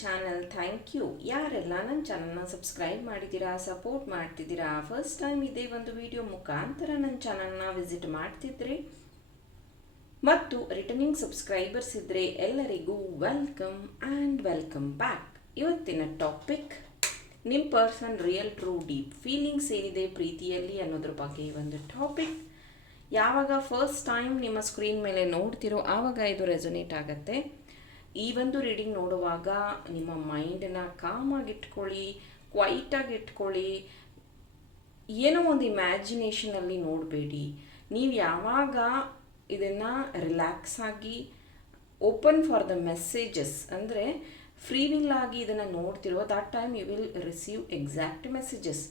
Channel thank you ಯಾರೆಲ್ಲ ನನ್ನ ಚಾನಲ್ನ ಸಬ್ಸ್ಕ್ರೈಬ್ ಮಾಡಿದ್ದೀರಾ ಸಪೋರ್ಟ್ ಮಾಡ್ತಿದ್ದೀರಾ ಫಸ್ಟ್ ಟೈಮ್ ಇದೇ ಒಂದು ವಿಡಿಯೋ ಮುಖಾಂತರ ನನ್ನ ಚಾನಲ್ನ ವಿಸಿಟ್ ಮಾಡ್ತಿದ್ರಿ ಮತ್ತು ರಿಟರ್ನಿಂಗ್ ಸಬ್ಸ್ಕ್ರೈಬರ್ಸ್ ಇದ್ದರೆ ಎಲ್ಲರಿಗೂ ವೆಲ್ಕಮ್ ಆ್ಯಂಡ್ ವೆಲ್ಕಮ್ ಬ್ಯಾಕ್ ಇವತ್ತಿನ ಟಾಪಿಕ್ ನಿಮ್ಮ person real true deep feelings ಏನಿದೆ ಪ್ರೀತಿಯಲ್ಲಿ ಅನ್ನೋದ್ರ ಬಗ್ಗೆ ಈ ಒಂದು ಟಾಪಿಕ್ ಯಾವಾಗ ಫಸ್ಟ್ ಟೈಮ್ ನಿಮ್ಮ ಸ್ಕ್ರೀನ್ ಮೇಲೆ ನೋಡ್ತಿರೋ, ಆವಾಗ ಇದು ರೆಸೊನೇಟ್ ಆಗುತ್ತೆ. ಈ ಒಂದು ರೀಡಿಂಗ್ ನೋಡುವಾಗ ನಿಮ್ಮ ಮೈಂಡನ್ನ ಕಾಮಾಗಿಟ್ಕೊಳ್ಳಿ ಕ್ವೈಟಾಗಿ ಇಟ್ಕೊಳ್ಳಿ ಏನೋ ಒಂದು ಇಮ್ಯಾಜಿನೇಷನಲ್ಲಿ ನೋಡಬೇಡಿ. ನೀವು ಯಾವಾಗ ಇದನ್ನು ರಿಲ್ಯಾಕ್ಸ್ ಆಗಿ ಓಪನ್ ಫಾರ್ ದ ಮೆಸೇಜಸ್ ಅಂದರೆ ಫ್ರೀ ವಿಲ್ ಆಗಿ ಇದನ್ನು ನೋಡ್ತಿರೋ that time you will receive exact messages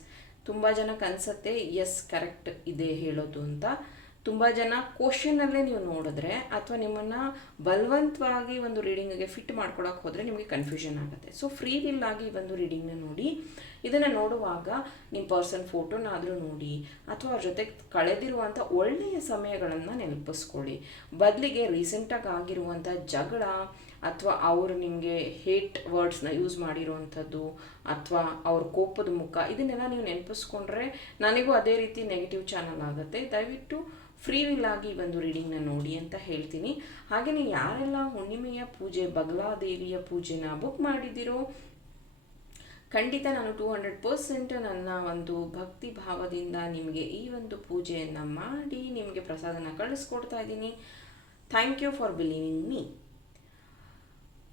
ತುಂಬ ಜನಕ್ಕೆ ಅನಿಸುತ್ತೆ ಎಸ್ ಕರೆಕ್ಟ್ ಇದೆ ಹೇಳೋದು ಅಂತ. ತುಂಬ ಜನ ಕ್ವಶನಲ್ಲೇ ನೀವು ನೋಡಿದ್ರೆ ಅಥವಾ ನಿಮ್ಮನ್ನು ಬಲವಂತವಾಗಿ ಒಂದು ರೀಡಿಂಗಿಗೆ ಫಿಟ್ ಮಾಡ್ಕೊಳಕ್ಕೆ ಹೋದರೆ ನಿಮಗೆ ಕನ್ಫ್ಯೂಷನ್ ಆಗುತ್ತೆ. ಸೊ ಫ್ರೀ ಆಗಿ ಒಂದು ರೀಡಿಂಗ್ನ ನೋಡಿ, ಇದನ್ನು ನೋಡುವಾಗ ನಿಮ್ಮ ಪರ್ಸನ್ ಫೋಟೋನಾದರೂ ನೋಡಿ, ಅಥವಾ ಅವ್ರ ಜೊತೆ ಕಳೆದಿರುವಂಥ ಒಳ್ಳೆಯ ಸಮಯಗಳನ್ನು ನೆನಪಿಸ್ಕೊಳ್ಳಿ. ಬದಲಿಗೆ ರೀಸೆಂಟಾಗಿ ಆಗಿರುವಂಥ ಜಗಳ ಅಥವಾ ಅವರು ನಿಮಗೆ ಹೇಟ್ ವರ್ಡ್ಸ್ನ ಯೂಸ್ ಮಾಡಿರುವಂಥದ್ದು ಅಥವಾ ಅವ್ರ ಕೋಪದ ಮುಖ, ಇದನ್ನೆಲ್ಲ ನೀವು ನೆನಪಿಸ್ಕೊಂಡ್ರೆ ನನಗೂ ಅದೇ ರೀತಿ ನೆಗೆಟಿವ್ ಚಾನಲ್ ಆಗುತ್ತೆ. ದಯವಿಟ್ಟು ಫ್ರೀ ಆಗಿ ಒಂದು ರೀಡಿಂಗ್ನ ನೋಡಿ ಅಂತ ಹೇಳ್ತೀನಿ. ಹಾಗೆಯೇ ಯಾರೆಲ್ಲ ಹುಣ್ಣಿಮೆಯ ಪೂಜೆ ಬಗಲಾದೇವಿಯ ಪೂಜೆನ ಬುಕ್ ಮಾಡಿದ್ದೀರೋ, ಖಂಡಿತ ನಾನು ಟೂ ಹಂಡ್ರೆಡ್ ಪರ್ಸೆಂಟ್ ನನ್ನ ಒಂದು ಭಕ್ತಿ ಭಾವದಿಂದ ನಿಮಗೆ ಈ ಒಂದು ಪೂಜೆಯನ್ನು ಮಾಡಿ ನಿಮಗೆ ಪ್ರಸಾದನ ಕಳಿಸ್ಕೊಡ್ತಾ ಇದ್ದೀನಿ. Thank you for believing me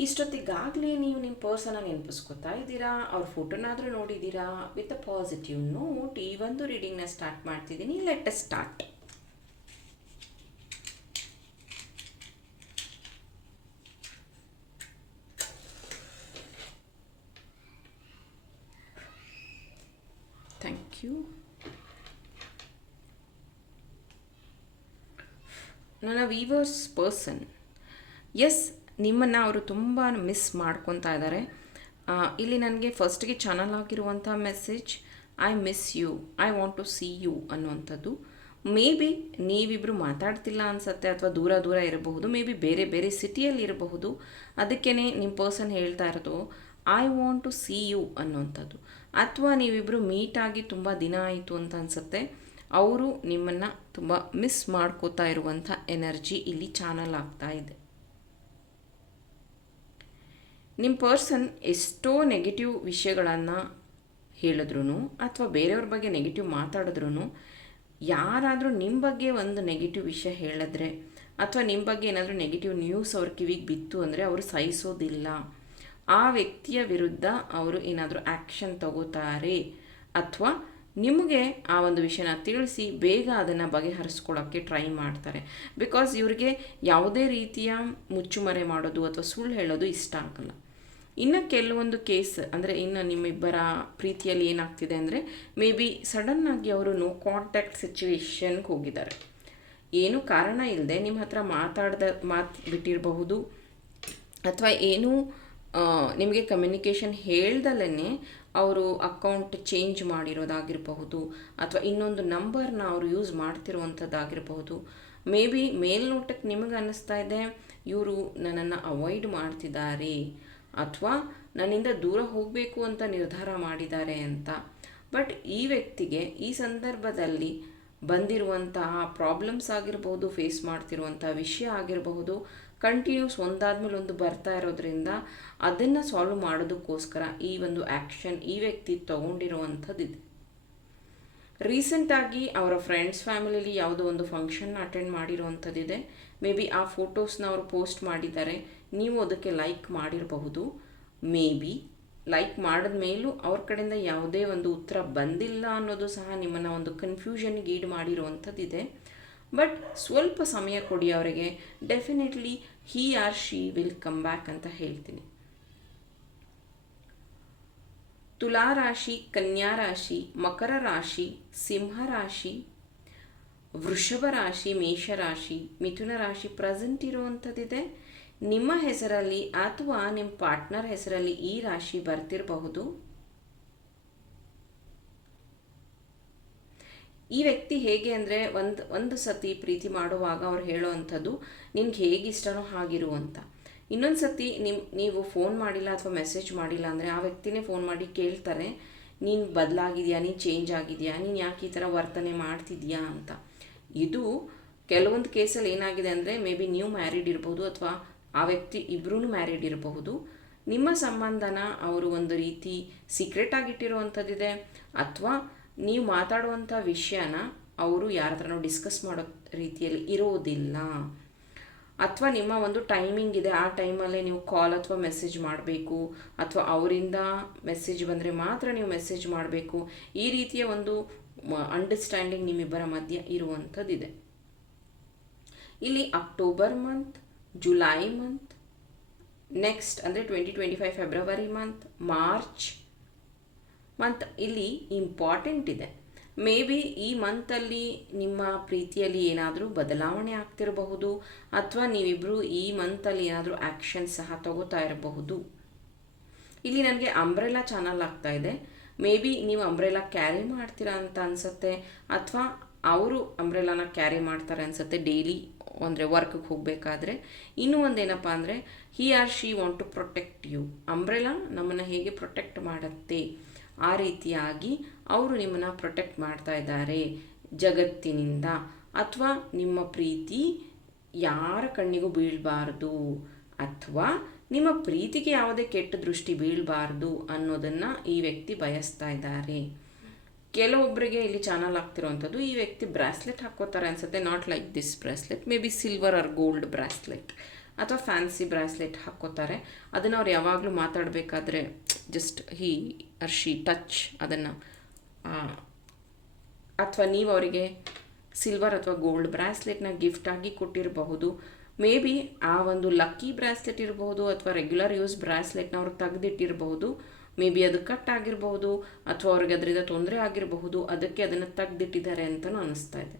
ಇಷ್ಟೊತ್ತಿಗಾಗಲೇ ನೀವು ನಿಮ್ಮ ಪರ್ಸನ್ನ ನೆನಪಿಸ್ಕೊತಾ ಇದ್ದೀರಾ? ಅವ್ರ ಫೋಟೋನಾದರೂ ನೋಡಿದ್ದೀರಾ? ವಿತ್ ಅ ಪಾಸಿಟಿವ್ ನೋಟ್ ಈ ಒಂದು ರೀಡಿಂಗ್ನ ಸ್ಟಾರ್ಟ್ ಮಾಡ್ತಿದ್ದೀನಿ. ಲೆಟ್ ಸ್ಟಾರ್ಟ್ ಯು ನನ್ನ ವೀವರ್ಸ್ ಪರ್ಸನ್ ಎಸ್ ನಿಮ್ಮನ್ನು ಅವರು ತುಂಬ ಮಿಸ್ ಮಾಡ್ಕೊತಾ ಇದ್ದಾರೆ ಇಲ್ಲಿ ನನಗೆ ಫಸ್ಟ್ಗೆ ಚಾನಲ್ ಆಗಿರುವಂಥ message I miss you I want to see you ಅನ್ನುವಂಥದ್ದು. ಮೇ ಬಿ ನೀವಿಬ್ಬರು ಮಾತಾಡ್ತಿಲ್ಲ ಅನಿಸತ್ತೆ ಅಥವಾ ದೂರ ದೂರ ಇರಬಹುದು. ಮೇ ಬಿ ಬೇರೆ ಬೇರೆ ಸಿಟಿಯಲ್ಲಿ ಇರಬಹುದು. ಅದಕ್ಕೇ ನಿಮ್ಮ ಪರ್ಸನ್ ಹೇಳ್ತಾ ಇರೋದು I want to see you ಅನ್ನುವಂಥದ್ದು. ಅಥವಾ ನೀವಿಬ್ಬರು ಆಗಿ ತುಂಬ ದಿನ ಆಯಿತು ಅಂತ ಅನಿಸುತ್ತೆ. ಅವರು ನಿಮ್ಮನ್ನು ತುಂಬ ಮಿಸ್ ಮಾಡ್ಕೋತಾ ಇರುವಂಥ ಎನರ್ಜಿ ಇಲ್ಲಿ ಚಾನಲ್ ಆಗ್ತಾ ಇದೆ. ನಿಮ್ಮ ಪರ್ಸನ್ ಎಷ್ಟೋ ನೆಗೆಟಿವ್ ವಿಷಯಗಳನ್ನು ಹೇಳಿದ್ರು ಅಥವಾ ಬೇರೆಯವ್ರ ಬಗ್ಗೆ ನೆಗೆಟಿವ್ ಮಾತಾಡಿದ್ರು ಯಾರಾದರೂ ನಿಮ್ಮ ಬಗ್ಗೆ ಒಂದು ನೆಗೆಟಿವ್ ವಿಷಯ ಹೇಳಿದ್ರೆ ಅಥವಾ ನಿಮ್ಮ ಬಗ್ಗೆ ಏನಾದರೂ ನೆಗೆಟಿವ್ ನ್ಯೂಸ್ ಅವ್ರ ಕಿವಿಗೆ ಬಿತ್ತು ಅಂದರೆ ಅವರು ಸಹಿಸೋದಿಲ್ಲ. ಆ ವ್ಯಕ್ತಿಯ ವಿರುದ್ಧ ಅವರು ಏನಾದರೂ ಆ್ಯಕ್ಷನ್ ತಗೋತಾರೆ ಅಥವಾ ನಿಮಗೆ ಆ ಒಂದು ವಿಷಯನ ತಿಳಿಸಿ ಬೇಗ ಅದನ್ನು ಬಗೆಹರಿಸ್ಕೊಳ್ಳೋಕ್ಕೆ ಟ್ರೈ ಮಾಡ್ತಾರೆ. ಬಿಕಾಸ್ ಇವರಿಗೆ ಯಾವುದೇ ರೀತಿಯ ಮುಚ್ಚುಮರೆ ಮಾಡೋದು ಅಥವಾ ಸುಳ್ಳು ಹೇಳೋದು ಇಷ್ಟ ಆಗಲ್ಲ. ಇನ್ನು ಕೆಲವೊಂದು ಕೇಸ್ ಅಂದರೆ ಇನ್ನು ನಿಮ್ಮಿಬ್ಬರ ಪ್ರೀತಿಯಲ್ಲಿ ಏನಾಗ್ತಿದೆ ಅಂದರೆ ಮೇ ಬಿ ಸಡನ್ನಾಗಿ ಅವರು ನೋ ಕಾಂಟ್ಯಾಕ್ಟ್ ಸಿಚುವೇಶನ್ಗೆ ಹೋಗಿದ್ದಾರೆ. ಏನು ಕಾರಣ ಇಲ್ಲದೆ ನಿಮ್ಮ ಹತ್ರ ಮಾತಾಡ್ದ ಮಾತು ಬಿಟ್ಟಿರಬಹುದು. ಅಥವಾ ಏನೂ ನಿಮಗೆ ಕಮ್ಯುನಿಕೇಷನ್ ಹೇಳ್ದಲೇ ಅವರು ಅಕೌಂಟ್ ಚೇಂಜ್ ಮಾಡಿರೋದಾಗಿರಬಹುದು ಅಥವಾ ಇನ್ನೊಂದು ನಂಬರ್ನ ಅವರು ಯೂಸ್ ಮಾಡ್ತಿರುವಂಥದ್ದಾಗಿರಬಹುದು ಮೇ ಬಿ ಮೇಲ್ನೋಟಕ್ಕೆ ನಿಮಗೆ ಅನ್ನಿಸ್ತಾ ಇದೆ, ಇವರು ನನ್ನನ್ನು ಅವಾಯ್ಡ್ ಮಾಡ್ತಿದ್ದಾರೆ ಅಥವಾ ನನ್ನಿಂದ ದೂರ ಹೋಗಬೇಕು ಅಂತ ನಿರ್ಧಾರ ಮಾಡಿದ್ದಾರೆ ಅಂತ. ಬಟ್ ಈ ವ್ಯಕ್ತಿಗೆ ಈ ಸಂದರ್ಭದಲ್ಲಿ ಬಂದಿರುವಂತಹ ಪ್ರಾಬ್ಲಮ್ಸ್ ಆಗಿರ್ಬೋದು ಫೇಸ್ ಮಾಡ್ತಿರುವಂಥ ವಿಷಯ ಆಗಿರಬಹುದು ಕಂಟಿನ್ಯೂಸ್ ಒಂದಾದ್ಮೇಲೆ ಒಂದು ಬರ್ತಾ ಇರೋದ್ರಿಂದ ಅದನ್ನು ಸಾಲ್ವ್ ಮಾಡೋದಕ್ಕೋಸ್ಕರ ಈ ಒಂದು ಆ್ಯಕ್ಷನ್ ಈ ವ್ಯಕ್ತಿ ತೊಗೊಂಡಿರುವಂಥದ್ದಿದೆ. ರೀಸೆಂಟಾಗಿ ಅವರ ಫ್ರೆಂಡ್ಸ್ ಫ್ಯಾಮಿಲಿಲಿ ಯಾವುದೋ ಒಂದು ಫಂಕ್ಷನ್ ಅಟೆಂಡ್ ಮಾಡಿರುವಂಥದ್ದಿದೆ. ಮೇ ಬಿ ಆ ಫೋಟೋಸ್ನ ಅವರು ಪೋಸ್ಟ್ ಮಾಡಿದ್ದಾರೆ. ನೀವು ಅದಕ್ಕೆ ಲೈಕ್ ಮಾಡಿರಬಹುದು. ಮೇ ಬಿ ಲೈಕ್ ಮಾಡಿದ ಮೇಲೂ ಅವ್ರ ಕಡೆಯಿಂದ ಯಾವುದೇ ಒಂದು ಉತ್ತರ ಬಂದಿಲ್ಲ ಅನ್ನೋದು ಸಹ ನಿಮ್ಮನ್ನು ಒಂದು ಕನ್ಫ್ಯೂಷನ್ಗೆ ಈಡು ಮಾಡಿರುವಂಥದ್ದಿದೆ. ಬಟ್ ಸ್ವಲ್ಪ ಸಮಯ ಕೊಡಿ ಅವರಿಗೆ. Definitely he or she will come back ಅಂತ ಹೇಳ್ತೀನಿ. ತುಲಾ ರಾಶಿ, ಕನ್ಯಾ ರಾಶಿ, ಮಕರ ರಾಶಿ, ಸಿಂಹ ರಾಶಿ, ವೃಷಭ ರಾಶಿ ಮೇಷರಾಶಿ ಮಿಥುನ ರಾಶಿ ಪ್ರೆಸೆಂಟ್ ಇರುವಂಥದ್ದಿದೆ ನಿಮ್ಮ ಹೆಸರಲ್ಲಿ ಅಥವಾ ನಿಮ್ಮ ಪಾರ್ಟ್ನರ್ ಹೆಸರಲ್ಲಿ ಈ ರಾಶಿ ಬರ್ತಿರಬಹುದು. ಈ ವ್ಯಕ್ತಿ ಹೇಗೆ ಅಂದರೆ ಒಂದು ಒಂದು ಸತಿ ಪ್ರೀತಿ ಮಾಡುವಾಗ ಅವ್ರು ಹೇಳೋ ಅಂಥದ್ದು ನಿನ್ಗೆ ಹೇಗೆ ಇಷ್ಟನೋ ಹಾಗಿರು ಅಂತ. ಇನ್ನೊಂದು ಸತಿ ನಿಮ್ಮ ನೀವು ಫೋನ್ ಮಾಡಿಲ್ಲ ಅಥವಾ ಮೆಸೇಜ್ ಮಾಡಿಲ್ಲ ಅಂದರೆ ಆ ವ್ಯಕ್ತಿನೇ ಫೋನ್ ಮಾಡಿ ಕೇಳ್ತಾರೆ, ನೀನು ಬದಲಾಗಿದೆಯಾ, ನೀನು ಚೇಂಜ್ ಆಗಿದೆಯಾ, ನೀನು ಯಾಕೆ ಈ ಥರ ವರ್ತನೆ ಮಾಡ್ತಿದ್ಯಾ ಅಂತ. ಇದು ಕೆಲವೊಂದು ಕೇಸಲ್ಲಿ ಏನಾಗಿದೆ ಅಂದರೆ ಮೇ ಬಿ ನೀವು ಮ್ಯಾರಿಡ್ ಇರ್ಬೋದು ಅಥವಾ ಆ ವ್ಯಕ್ತಿ ಇಬ್ಬರೂ ಮ್ಯಾರಿಡ್ ಇರಬಹುದು. ನಿಮ್ಮ ಸಂಬಂಧನ ಅವರು ಒಂದು ರೀತಿ ಸೀಕ್ರೆಟ್ ಆಗಿಟ್ಟಿರುವಂಥದ್ದಿದೆ, ಅಥವಾ ನೀವು ಮಾತಾಡುವಂಥ ವಿಷಯನ ಅವರು ಯಾರ ಹತ್ರನೂ ಡಿಸ್ಕಸ್ ಮಾಡೋ ರೀತಿಯಲ್ಲಿ ಇರೋದಿಲ್ಲ. ಅಥವಾ ನಿಮ್ಮ ಒಂದು ಟೈಮಿಂಗ್ ಇದೆ, ಆ ಟೈಮಲ್ಲೇ ನೀವು ಕಾಲ್ ಅಥವಾ ಮೆಸೇಜ್ ಮಾಡಬೇಕು, ಅಥವಾ ಅವರಿಂದ ಮೆಸೇಜ್ ಬಂದರೆ ಮಾತ್ರ ನೀವು ಮೆಸೇಜ್ ಮಾಡಬೇಕು. ಈ ರೀತಿಯ ಒಂದು ಅಂಡರ್ಸ್ಟ್ಯಾಂಡಿಂಗ್ ನಿಮ್ಮಿಬ್ಬರ ಮಧ್ಯ ಇರುವಂಥದ್ದಿದೆ. ಇಲ್ಲಿ October month July month next ಅಂದರೆ twenty twenty five February month March month ಇಲ್ಲಿ ಇಂಪಾರ್ಟೆಂಟ್ ಇದೆ. ಮೇ ಬಿ ಈ ಮಂತಲ್ಲಿ ನಿಮ್ಮ ಪ್ರೀತಿಯಲ್ಲಿ ಏನಾದರೂ ಬದಲಾವಣೆ ಆಗ್ತಿರಬಹುದು, ಅಥವಾ ನೀವಿಬ್ಬರು ಈ ಮಂತಲ್ಲಿ ಏನಾದರೂ ಆ್ಯಕ್ಷನ್ ಸಹ ತಗೋತಾ ಇರಬಹುದು. ಇಲ್ಲಿ ನನಗೆ ಅಂಬ್ರೆಲಾ ಚಾನಲ್ ಆಗ್ತಾ ಇದೆ. ಮೇ ಬಿ ನೀವು ಅಂಬ್ರೆಲಾ ಕ್ಯಾರಿ ಮಾಡ್ತೀರಾ ಅಂತ ಅನಿಸುತ್ತೆ, ಅಥವಾ ಅವರು ಅಂಬ್ರೆಲಾನ ಕ್ಯಾರಿ ಮಾಡ್ತಾರೆ ಅನಿಸುತ್ತೆ ಡೈಲಿ ಅಂದರೆ ವರ್ಕ್ಗೆ ಹೋಗಬೇಕಾದ್ರೆ. ಇನ್ನೂ ಒಂದೇನಪ್ಪ ಅಂದರೆ he or she want to protect you umbrella ನಮ್ಮನ್ನು ಹೇಗೆ ಪ್ರೊಟೆಕ್ಟ್ ಮಾಡುತ್ತೆ? ಆ ರೀತಿಯಾಗಿ ಅವರು ನಿಮ್ಮನ್ನು ಪ್ರೊಟೆಕ್ಟ್ ಮಾಡ್ತಾ ಇದ್ದಾರೆ ಜಗತ್ತಿನಿಂದ. ಅಥವಾ ನಿಮ್ಮ ಪ್ರೀತಿ ಯಾರ ಕಣ್ಣಿಗೂ ಬೀಳಬಾರ್ದು. ಅಥವಾ ನಿಮ್ಮ ಪ್ರೀತಿಗೆ ಯಾವುದೇ ಕೆಟ್ಟ ದೃಷ್ಟಿ ಬೀಳಬಾರ್ದು ಅನ್ನೋದನ್ನು ಈ ವ್ಯಕ್ತಿ ಬಯಸ್ತಾ ಇದ್ದಾರೆ. ಕೆಲವೊಬ್ಬರಿಗೆ ಇಲ್ಲಿ ಚಾನಲ್ ಆಗ್ತಿರೋವಂಥದ್ದು ಈ ವ್ಯಕ್ತಿ ಬ್ರಾಸ್ಲೆಟ್ ಹಾಕೋತಾರೆ ಅನ್ಸುತ್ತೆ. Not like this bracelet maybe silver or gold bracelet ಅಥವಾ ಫ್ಯಾನ್ಸಿ ಬ್ರಾಸ್ಲೆಟ್ ಹಾಕ್ಕೋತಾರೆ. ಅದನ್ನು ಅವ್ರು ಯಾವಾಗಲೂ ಮಾತಾಡಬೇಕಾದ್ರೆ ಜಸ್ಟ್ ಹೀ ಅರ್ಶಿ ಟಚ್ ಅದನ್ನು ಅಥವಾ ನೀವು ಅವರಿಗೆ ಸಿಲ್ವರ್ ಅಥವಾ ಗೋಲ್ಡ್ ಬ್ರಾಸ್ಲೆಟ್ನ ಗಿಫ್ಟಾಗಿ ಕೊಟ್ಟಿರಬಹುದು. ಮೇ ಬಿ ಆ ಒಂದು ಲಕ್ಕಿ ಬ್ರಾಸ್ಲೆಟ್ ಇರಬಹುದು ಅಥವಾ ರೆಗ್ಯುಲರ್ ಯೂಸ್ ಬ್ರಾಸ್ಲೆಟ್ನ ಅವ್ರು ತೆಗೆದಿಟ್ಟಿರಬಹುದು. ಮೇ ಬಿ ಅದು ಕಟ್ ಆಗಿರಬಹುದು ಅಥವಾ ಅವ್ರಿಗೆ ಅದರಿಂದ ತೊಂದರೆ ಆಗಿರಬಹುದು. ಅದಕ್ಕೆ ಅದನ್ನು ತೆಗೆದಿಟ್ಟಿದ್ದಾರೆ ಅಂತಲೂ ಅನ್ನಿಸ್ತಾ ಇದೆ.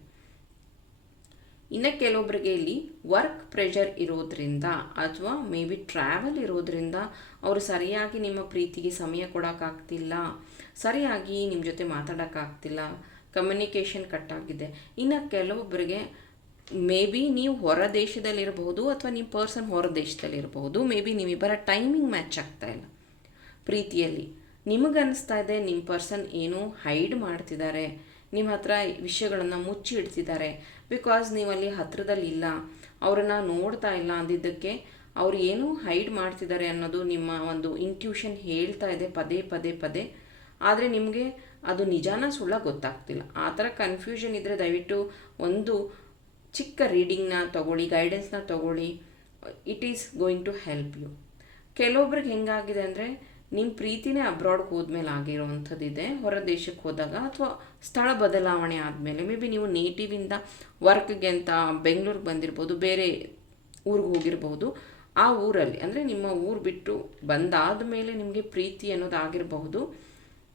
ಇನ್ನು ಕೆಲವೊಬ್ಬರಿಗೆ ಇಲ್ಲಿ ವರ್ಕ್ ಪ್ರೆಷರ್ ಇರೋದ್ರಿಂದ ಅಥವಾ ಮೇ ಬಿ ಟ್ರಾವೆಲ್ ಇರೋದ್ರಿಂದ ಅವರು ಸರಿಯಾಗಿ ನಿಮ್ಮ ಪ್ರೀತಿಗೆ ಸಮಯ ಕೊಡೋಕ್ಕಾಗ್ತಿಲ್ಲ, ಸರಿಯಾಗಿ ನಿಮ್ಮ ಜೊತೆ ಮಾತಾಡೋಕ್ಕಾಗ್ತಿಲ್ಲ ಕಮ್ಯುನಿಕೇಷನ್ ಕಟ್ ಆಗಿದೆ. ಇನ್ನು ಕೆಲವೊಬ್ಬರಿಗೆ ಮೇ ಬಿ ನೀವು ಹೊರ ದೇಶದಲ್ಲಿರಬಹುದು ಅಥವಾ ನಿಮ್ಮ ಪರ್ಸನ್ ಹೊರ ದೇಶದಲ್ಲಿರಬಹುದು ಮೇ ಬಿ ನೀವಿಬ್ಬರ ಟೈಮಿಂಗ್ ಮ್ಯಾಚ್ ಆಗ್ತಾ ಇಲ್ಲ. ಪ್ರೀತಿಯಲ್ಲಿ ನಿಮಗನ್ನಿಸ್ತಾ ಇದೆ ನಿಮ್ಮ ಪರ್ಸನ್ ಏನೋ ಹೈಡ್ ಮಾಡ್ತಿದ್ದಾರೆ ನಿಮ್ಮ ಹತ್ರ ವಿಷಯಗಳನ್ನು ಮುಚ್ಚಿ ಇಡ್ತಿದ್ದಾರೆ ಬಿಕಾಸ್ ನೀವಲ್ಲಿ ಹತ್ರದಲ್ಲಿ ಇಲ್ಲ, ಅವರನ್ನು ನೋಡ್ತಾ ಇಲ್ಲ ಅಂದಿದ್ದಕ್ಕೆ ಅವ್ರು ಏನು ಹೈಡ್ ಮಾಡ್ತಿದ್ದಾರೆ ಅನ್ನೋದು ನಿಮ್ಮ ಒಂದು ಇಂಟ್ಯೂಷನ್ ಹೇಳ್ತಾ ಇದೆ ಪದೇ ಪದೇ ಪದೇ. ಆದರೆ ನಿಮಗೆ ಅದು ನಿಜಾನ ಸುಳ್ಳ ಗೊತ್ತಾಗ್ತಿಲ್ಲ. ಆ ಥರ ಕನ್ಫ್ಯೂಷನ್ ಇದ್ದರೆ ದಯವಿಟ್ಟು ಒಂದು ಚಿಕ್ಕ ರೀಡಿಂಗ್ನ ತಗೊಳ್ಳಿ ಗೈಡೆನ್ಸ್ನ ತಗೊಳ್ಳಿ. It is going to help you ಕೆಲವೊಬ್ರಿಗೆ ಹೆಂಗಾಗಿದೆ ಅಂದರೆ ನಿಮ್ಮ ಪ್ರೀತಿನೇ ಅಬ್ರಾಡ್ಗೆ ಹೋದ್ಮೇಲೆ ಆಗಿರೋವಂಥದ್ದಿದೆ. ಹೊರ ದೇಶಕ್ಕೆ ಹೋದಾಗ ಅಥವಾ ಸ್ಥಳ ಬದಲಾವಣೆ ಆದಮೇಲೆ ಮೇ ಬಿ ನೀವು ನೇಟಿವಿಂದ ವರ್ಕ್ಗೆ ಅಂತ ಬೆಂಗಳೂರಿಗೆ ಬಂದಿರ್ಬೋದು, ಬೇರೆ ಊರಿಗೆ ಹೋಗಿರ್ಬೋದು. ಆ ಊರಲ್ಲಿ, ಅಂದರೆ ನಿಮ್ಮ ಊರು ಬಿಟ್ಟು ಬಂದಾದ ಮೇಲೆ ನಿಮಗೆ ಪ್ರೀತಿ ಅನ್ನೋದು ಆಗಿರಬಹುದು.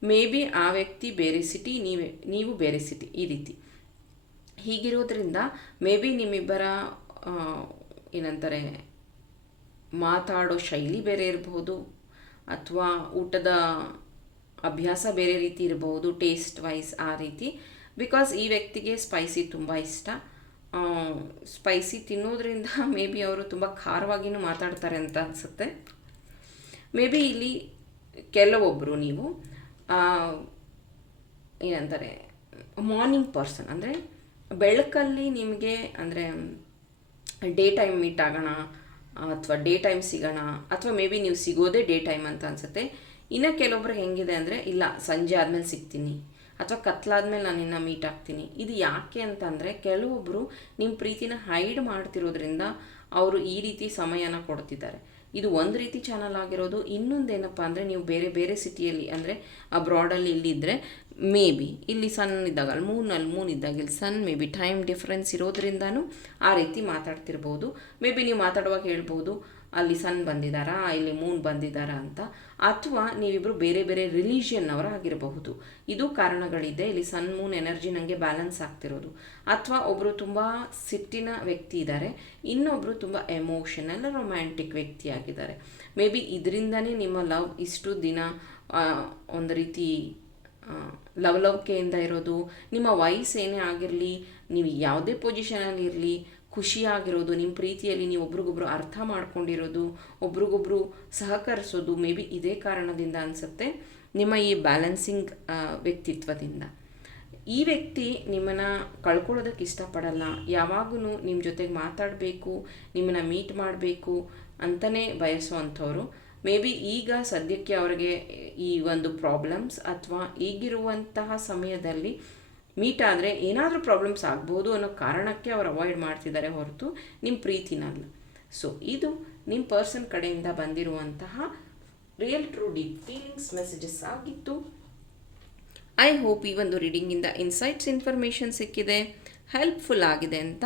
ಮೇ ಬಿ ಆ ವ್ಯಕ್ತಿ ಬೇರೆ ಸಿಟಿ ನೀವೇ, ನೀವು ಬೇರೆ ಸಿಟಿ ಈ ರೀತಿ. ಹೀಗಿರೋದ್ರಿಂದ ಮೇ ಬಿ ನಿಮ್ಮಿಬ್ಬರ ಏನಂತಾರೆ, ಮಾತಾಡೋ ಶೈಲಿ ಬೇರೆ ಇರಬಹುದು ಅಥವಾ ಊಟದ ಅಭ್ಯಾಸ ಬೇರೆ ರೀತಿ ಇರಬಹುದು ಟೇಸ್ಟ್ ವೈಸ್ ಆ ರೀತಿ. ಬಿಕಾಸ್ ಈ ವ್ಯಕ್ತಿಗೆ ಸ್ಪೈಸಿ ತುಂಬ ಇಷ್ಟ. ಸ್ಪೈಸಿ ತಿನ್ನೋದ್ರಿಂದ ಮೇ ಬಿ ಅವರು ತುಂಬ ಖಾರವಾಗಿಯೂ ಮಾತಾಡ್ತಾರೆ ಅಂತ ಅನಿಸುತ್ತೆ. ಮೇ ಬಿ ಇಲ್ಲಿ ಕೆಲವೊಬ್ಬರು ನೀವು ಏನಂತಾರೆ ಮಾರ್ನಿಂಗ್ ಪರ್ಸನ್ ಅಂದರೆ ಬೆಳಕಲ್ಲಿ ನಿಮಗೆ ಅಂದರೆ ಡೇ ಟೈಮ್ ಮೀಟ್ ಆಗೋಣ ಅಥವಾ ಡೇ ಟೈಮ್ ಸಿಗೋಣ, ಅಥವಾ ಮೇ ಬಿ ನೀವು ಸಿಗೋದೇ ಡೇ ಟೈಮ್ ಅಂತ ಅನಿಸುತ್ತೆ. ಇನ್ನು ಕೆಲವೊಬ್ರು ಹೆಂಗಿದೆ ಅಂದರೆ, ಇಲ್ಲ, ಸಂಜೆ ಆದಮೇಲೆ ಸಿಗ್ತೀನಿ, ಅಥವಾ ಕತ್ಲಾದ್ಮೇಲೆ ನಾನು ಇನ್ನು ಮೀಟ್ ಆಗ್ತೀನಿ. ಇದು ಯಾಕೆ ಅಂತಂದರೆ ಕೆಲವೊಬ್ಬರು ನಿಮ್ಮ ಪ್ರೀತಿನ ಹೈಡ್ ಮಾಡ್ತಿರೋದ್ರಿಂದ ಅವರು ಈ ರೀತಿ ಸಮಯನ ಕೊಡ್ತಿದ್ದಾರೆ. ಇದು ಒಂದು ರೀತಿ ಚಾನಲ್ ಆಗಿರೋದು. ಇನ್ನೊಂದೇನಪ್ಪ ಅಂದರೆ, ನೀವು ಬೇರೆ ಬೇರೆ ಸಿಟಿಯಲ್ಲಿ ಅಂದರೆ ಅಬ್ರಾಡಲ್ಲಿ ಇಲ್ಲಿದ್ದರೆ ಮೇ ಬಿ ಇಲ್ಲಿ ಸನ್ ಇದ್ದಾಗ ಅಲ್ಲಿ ಮೂನಲ್ಲಿ ಮೂನ್ ಇದ್ದಾಗ, ಇಲ್ಲಿ sun maybe time difference ಇರೋದ್ರಿಂದನೂ ಆ ರೀತಿ ಮಾತಾಡ್ತಿರ್ಬೋದು. ಮೇ ಬಿ ನೀವು ಮಾತಾಡುವಾಗ ಹೇಳ್ಬೋದು, ಅಲ್ಲಿ ಸನ್ ಬಂದಿದ್ದಾರಾ ಇಲ್ಲಿ ಮೂನ್ ಬಂದಿದ್ದಾರಾ ಅಂತ. ಅಥವಾ ನೀವಿಬ್ಬರು ಬೇರೆ ಬೇರೆ ರಿಲಿಜಿಯನ್ ಆಗಿರಬಹುದು ಇದು ಕಾರಣಗಳಿದೆ. ಇಲ್ಲಿ ಸನ್ ಮೂನ್ ಎನರ್ಜಿ ನನಗೆ ಬ್ಯಾಲೆನ್ಸ್ ಆಗ್ತಿರೋದು. ಅಥವಾ ಒಬ್ಬರು ತುಂಬ ಸಿಟ್ಟಿನ ವ್ಯಕ್ತಿ ಇದ್ದಾರೆ ಇನ್ನೊಬ್ಬರು ತುಂಬ ಎಮೋಷನಲ್ ರೊಮ್ಯಾಂಟಿಕ್ ವ್ಯಕ್ತಿ ಆಗಿದ್ದಾರೆ ಮೇ ಬಿ ಇದರಿಂದನೇ ನಿಮ್ಮ ಲವ್ ಇಷ್ಟು ದಿನ ಒಂದು ರೀತಿ ಲವಲವಿಕೆಯಿಂದ ಇರೋದು, ನಿಮ್ಮ ವಯಸ್ಸು ಏನೇ ಆಗಿರಲಿ, ನೀವು ಯಾವುದೇ ಪೊಸಿಷನಲ್ಲಿ ಇರಲಿ ಖುಷಿಯಾಗಿರೋದು, ನಿಮ್ಮ ಪ್ರೀತಿಯಲ್ಲಿ ನೀವು ಒಬ್ರಿಗೊಬ್ರು ಅರ್ಥ ಮಾಡ್ಕೊಂಡಿರೋದು, ಒಬ್ರಿಗೊಬ್ರು ಸಹಕರಿಸೋದು, ಮೇ ಬಿ ಇದೇ ಕಾರಣದಿಂದ ಅನಿಸುತ್ತೆ, ನಿಮ್ಮ ಈ ಬ್ಯಾಲೆನ್ಸಿಂಗ್ ವ್ಯಕ್ತಿತ್ವದಿಂದ. ಈ ವ್ಯಕ್ತಿ ನಿಮ್ಮನ್ನು ಕಳ್ಕೊಳ್ಳೋದಕ್ಕೆ ಇಷ್ಟಪಡಲ್ಲ. ಯಾವಾಗೂ ನಿಮ್ಮ ಜೊತೆಗೆ ಮಾತಾಡಬೇಕು, ನಿಮ್ಮನ್ನು ಮೀಟ್ ಮಾಡಬೇಕು ಅಂತಲೇ ಬಯಸುವಂಥವ್ರು. ಮೇ ಬಿ ಈಗ ಸದ್ಯಕ್ಕೆ ಅವರಿಗೆ ಈ ಒಂದು ಪ್ರಾಬ್ಲಮ್ಸ್ ಅಥವಾ ಈಗಿರುವಂತಹ ಸಮಯದಲ್ಲಿ ಮೀಟ್ ಆದರೆ ಏನಾದರೂ ಪ್ರಾಬ್ಲಮ್ಸ್ ಆಗ್ಬೋದು ಅನ್ನೋ ಕಾರಣಕ್ಕೆ ಅವ್ರು ಅವಾಯ್ಡ್ ಮಾಡ್ತಿದ್ದಾರೆ ಹೊರತು ನಿಮ್ಮ ಪ್ರೀತಿನಲ್ಲ ಸೊ ಇದು ನಿಮ್ಮ ಪರ್ಸನ್ ಕಡೆಯಿಂದ ಬಂದಿರುವಂತಹ real true deep feelings messages ಆಗಿತ್ತು. ಐ ಹೋಪ್ ಈ ಒಂದು ರೀಡಿಂಗಿಂದ ಇನ್ಸೈಟ್ಸ್ ಇನ್ಫಾರ್ಮೇಷನ್ ಸಿಕ್ಕಿದೆ. ಹೆಲ್ಪ್ಫುಲ್ ಆಗಿದೆ ಅಂತ